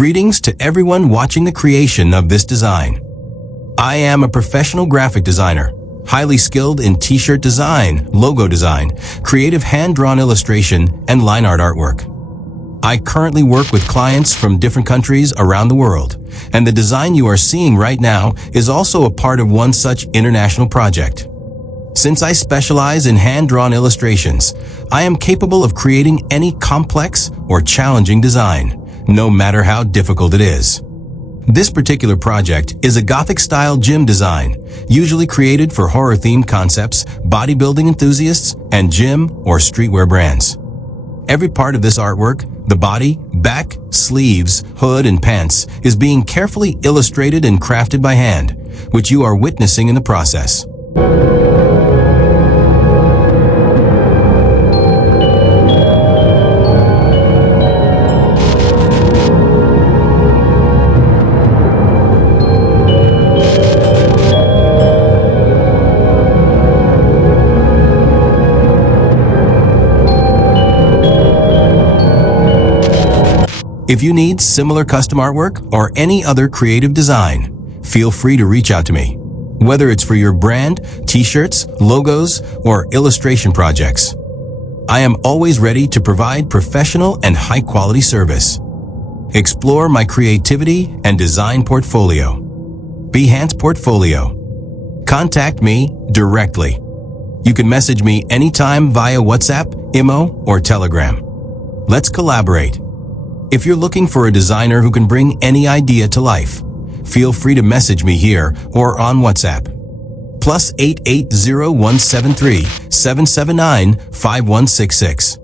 Greetings to everyone watching the creation of this design. I am a professional graphic designer, highly skilled in t-shirt design, logo design, creative hand-drawn illustration, and line art artwork. I currently work with clients from different countries around the world, and the design you are seeing right now is also a part of one such international project. Since I specialize in hand-drawn illustrations, I am capable of creating any complex or challenging design, no matter how difficult it is. This particular project is a Gothic-style gym design, usually created for horror-themed concepts, bodybuilding enthusiasts, and gym or streetwear brands. Every part of this artwork, the body, back, sleeves, hood, and pants, is being carefully illustrated and crafted by hand, which you are witnessing in the process. If you need similar custom artwork or any other creative design, feel free to reach out to me. Whether it's for your brand, t-shirts, logos, or illustration projects, I am always ready to provide professional and high-quality service. Explore my creativity and design portfolio. Behance Portfolio. Contact me directly. You can message me anytime via WhatsApp, Imo, or Telegram. Let's collaborate. If you're looking for a designer who can bring any idea to life, feel free to message me here or on WhatsApp. +880 173 779 5166.